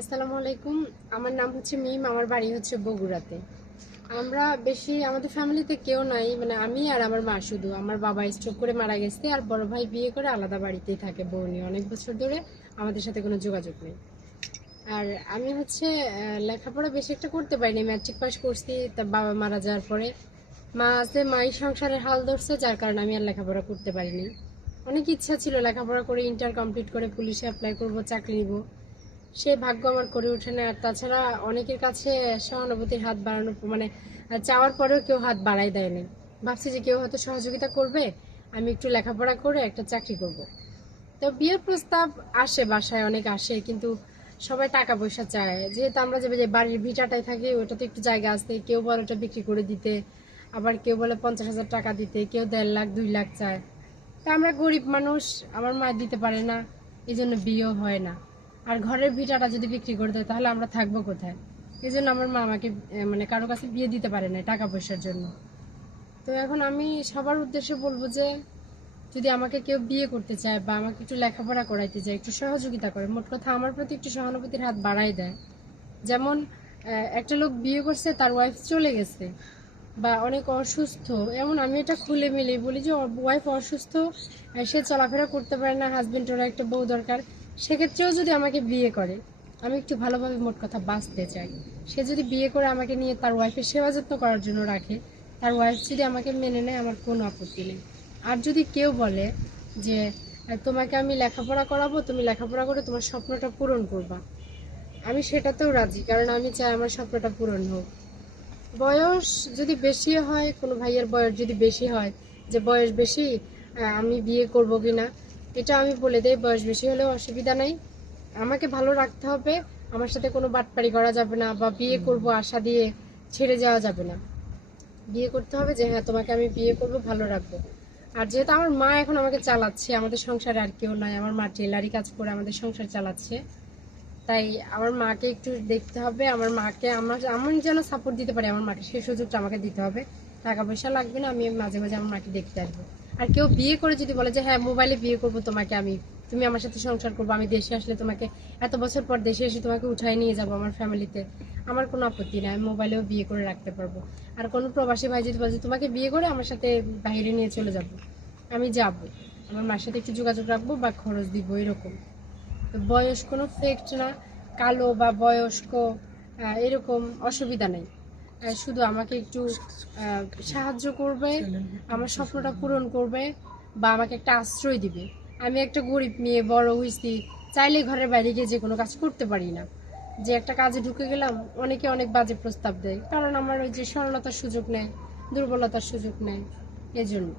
আসসালামু আলাইকুম। আমার নাম হচ্ছে মিম, আমার বাড়ি হচ্ছে বগুড়াতে। আমরা বেশি আমাদের ফ্যামিলিতে কেউ নাই, মানে আমি আর আমার মা শুধু। আমার বাবা স্ট্রোক করে মারা গেছে, আর বড় ভাই বিয়ে করে আলাদা বাড়িতেই থাকে, বউ নিয়ে অনেক বছর ধরে। আমাদের সাথে কোনো যোগাযোগ নেই। আর আমি হচ্ছে লেখাপড়া বেশি একটা করতে পারিনি, ম্যাট্রিক পাস করছি, তা বাবা মারা যাওয়ার পরে মা আছে, মাই সংসারের হাল ধরছে, যার কারণে আমি আর লেখাপড়া করতে পারিনি। অনেক ইচ্ছা ছিল লেখাপড়া করে ইন্টার কমপ্লিট করে পুলিশে অ্যাপ্লাই করব, চাকরি নিব, সে ভাগ্য আমার করে ওঠে না। আর তাছাড়া অনেকের কাছে সহানুভূতির হাত বাড়ানো, মানে চাওয়ার পরেও কেউ হাত বাড়াই দেয়নি। ভাবছি যে কেউ হয়তো সহযোগিতা করবে, আমি একটু লেখাপড়া করে একটা চাকরি করব। তো বিয়ের প্রস্তাব আসে, বাসায় অনেক আসে, কিন্তু সবাই টাকা পয়সা চায়। যেহেতু আমরা যে বাড়ির ভিটাটায় থাকি, ওটাতে একটু জায়গা আছে, কেউ বলে ওটা বিক্রি করে দিতে, আবার কেউ বলে 50,000 টাকা দিতে, কেউ 1.5 লাখ 2 লাখ চায়। তা আমরা গরিব মানুষ, আমার মা দিতে পারে না, এই জন্য বিয়েও হয় না। আর ঘরের ভিটাটা যদি বিক্রি করে দেয় তাহলে আমরা থাকবো কোথায়? এই জন্য আমার মা আমাকে মানে কারো কাছে বিয়ে দিতে পারে না টাকা পয়সার জন্য। তো এখন আমি সবার উদ্দেশ্যে বলবো যে যদি আমাকে কেউ বিয়ে করতে চায় বা আমাকে একটু লেখাপড়া করাইতে চায়, একটু সহযোগিতা করে, মোট কথা আমার প্রতি একটু সহানুভূতির হাত বাড়াই দেয়। যেমন একটা লোক বিয়ে করছে, তার ওয়াইফ চলে গেছে বা অনেক অসুস্থ, এমন আমি এটা খুলে মিলে বলি যে ওয়াইফ অসুস্থ, সে চলাফেরা করতে পারে না, হাজবেন্ড ওরা একটা বউ দরকার, সেক্ষেত্রেও যদি আমাকে বিয়ে করে, আমি একটু ভালোভাবে মোট কথা বাঁচতে চাই। সে যদি বিয়ে করে আমাকে নিয়ে তার ওয়াইফের সেবা যত্ন করার জন্য রাখে, তার ওয়াইফ যদি আমাকে মেনে নেয়, আমার কোনো আপত্তি নেই। আর যদি কেউ বলে যে তোমাকে আমি লেখাপড়া করাবো, তুমি লেখাপড়া করে তোমার স্বপ্নটা পূরণ করবা, আমি সেটাতেও রাজি, কারণ আমি চাই আমার স্বপ্নটা পূরণ হোক। বয়স যদি বেশি হয়, কোনো ভাইয়ের বয়স যদি বেশি হয়, যে বয়স বেশি, আমি বিয়ে করব কিনা, এটা আমি বলে দেই, বয়স বেশি হলেও অসুবিধা নাই, আমাকে ভালো রাখতে হবে, আমার সাথে কোনো বাটপারি করা যাবে না, বা বিয়ে করব আশা দিয়ে ছেড়ে যাওয়া যাবে না। বিয়ে করতে হবে যে হ্যাঁ তোমাকে আমি বিয়ে করব, ভালো রাখবো। আর যেহেতু আমার মা এখন আমাকে চালাচ্ছে, আমাদের সংসারে আর কেউ নাই, আমার মা টেলারি কাজ করে আমাদের সংসার চালাচ্ছে, তাই আমার মাকে একটু দেখতে হবে। আমার মাকে আমি যেন সাপোর্ট দিতে পারি, আমার মাকে সেই সুযোগটা আমাকে দিতে হবে। টাকা পয়সা লাগবে না, আমি মাঝে মাঝে আমার মাকে দেখতে আসবো। আর কেউ বিয়ে করে যদি বলে যে হ্যাঁ মোবাইলে বিয়ে করবো তোমাকে আমি, তুমি আমার সাথে সংসার করবো, আমি দেশে আসলে তোমাকে, এত বছর পর দেশে এসে তোমাকে উঠাই নিয়ে যাবো আমার ফ্যামিলিতে, আমার কোনো আপত্তি নেই, আমি মোবাইলেও বিয়ে করে রাখতে পারবো। আর কোনো প্রবাসী ভাই যদি বলে যে তোমাকে বিয়ে করে আমার সাথে বাইরে নিয়ে চলে যাবো, আমি যাবো, আমার মার সাথে একটু যোগাযোগ রাখবো বা খরচ দিব, এরকম। তো বয়স কোনো ফেক্ট না, কালো বা বয়স্ক এরকম অসুবিধা নেই। শুধু আমাকে একটু সাহায্য করবে, আমার স্বপ্নটা পূরণ করবে, বা আমাকে একটা আশ্রয় দিবে। আমি একটা গরিব মেয়ে, বড় হয়েছি, চাইলে ঘরের বাইরে গিয়ে যে কোনো কাজ করতে পারি না। যে একটা কাজে ঢুকে গেলাম, অনেকে অনেক বাজে প্রস্তাব দেয়, কারণ আমার ওই যে সরলতার সুযোগ নেয়, দুর্বলতার সুযোগ নেয়, এজন্য।